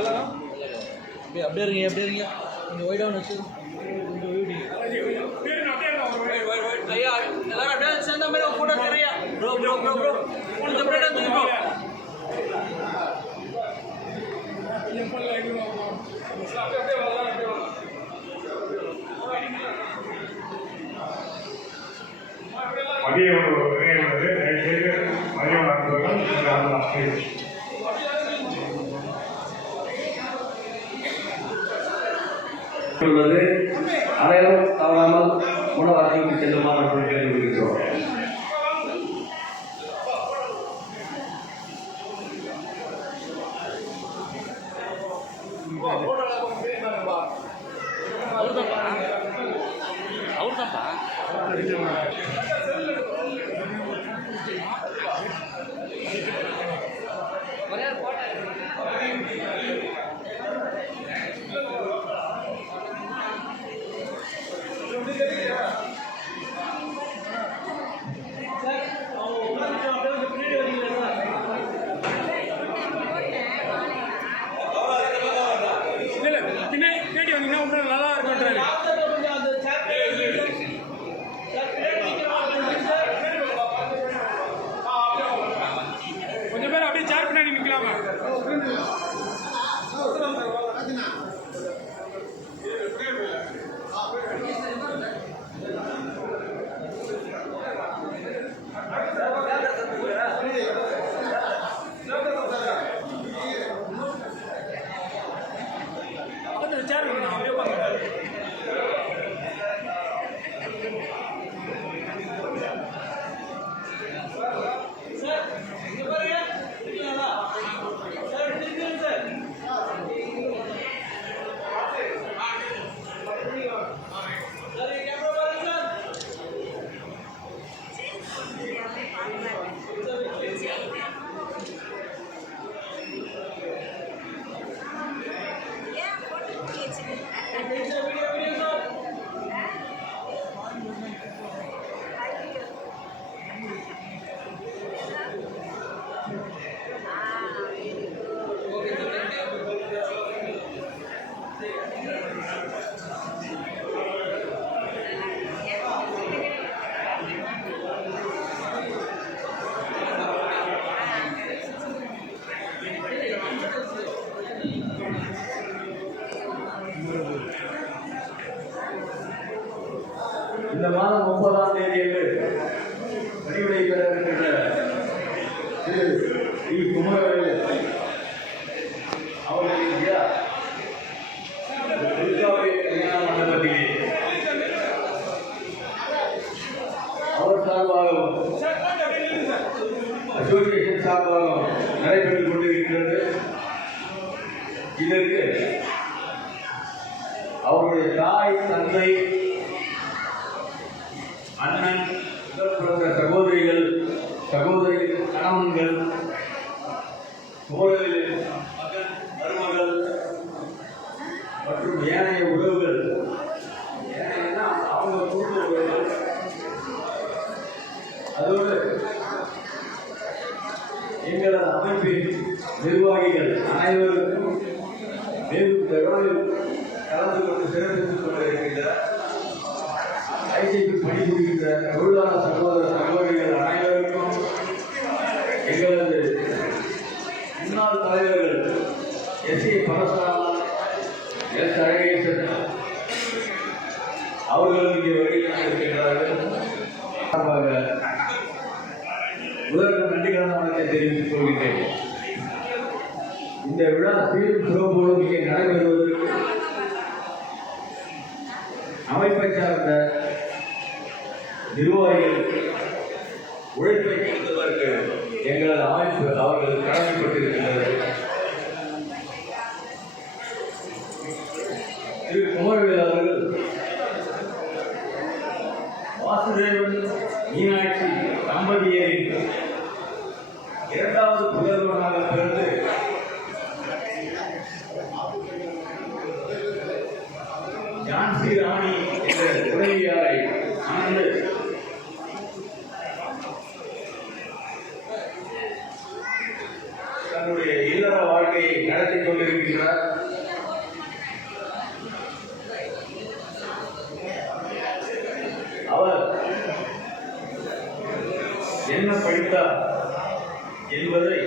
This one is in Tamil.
அப்படியே அப்படியே இருங்க அப்படியே இருங்க. கொஞ்சம் வச்சு. கொஞ்சம் வீடியோ ஐயா எல்லாரும் அப்படியே சேர்ந்த மாதிரி ஃபோட்டோ தெரியா ப்ரோ ப்ரோ ப்ரோ ப்ரோ கொஞ்சம் அப்படியே மதிய உணவு தயவுசெய்து மதிய உள்ளது அனைவரும் தவறாமல் உணவகத்திற்கு செல்லுமாறு நாங்கள் கேட்டுக்கொள்கிறோம் பின்னாடி இன்னும் நல்லா இருக்கும்ன்றாரு கொஞ்சம் பேர் அப்படியே சேர் பின்னாடி 家里面没有朋。இந்த மாதம் முப்பதாம் தேதி என்று அறிவுரை பெற இருக்கின்ற திரு டி குமரவேலு அவர்களின் திருக்காவை கல்யாண மண்டபத்திலே அவர் சார்பாகவும் அசோசியேஷன் சார்பாகவும் நடைபெற்றுக் கொண்டிருக்கிறது இதற்கு அவருடைய தாய் தந்தை அண்ணன் உடன் பிறந்த சகோதரிகள் கணவன்கள் சோழர்களின் மகன் மருமகள் மற்றும் ஏனைய உறவுகள். ஏனையன்னா அவங்க குடும்ப உறவுகள். அதோடு எங்களது அமைப்பின் நிர்வாகிகள் அனைவருக்கும் மேலும் இந்த கலந்து கொண்டு சிறப்பித்துக் கொண்டிருக்கின்ற ஐசிபி பணிபுரிகின்ற தொழிலாளர் சகோதர சகோதரிகள் அனைவருக்கும் எங்களது முன்னாள் தலைவர்கள் S A Parasuraman S Alagesan அவர்கள் இங்கே வருகிறார்கள். இருக்கின்றார்கள் முதற்கு நன்றிகளான வணக்கத்தை தெரிவித்துக் கொள்கின்றேன். இந்த விழா சீரும் சிறப்போடு இங்கே நடைபெறுவதற்கு அமைப்பை சார்ந்த நிர்வாகிகள் உழைப்பை கொடுத்ததற்கு எங்களது அமைப்பு அவர்கள் கடமைப்பட்டிருக்கின்றது. திரு குமரவேல் அவர்கள் வாசுதேவன் மீனாட்சி தம்பதியரின் இரண்டாவது புதல்வனாக பிறந்து ஜான்சி ராணி என்ற துணைவியாரை வாழ்க்கையை நடத்தி கொண்டிருக்கின்றார் அவர் என்ன படித்தார் என்பதை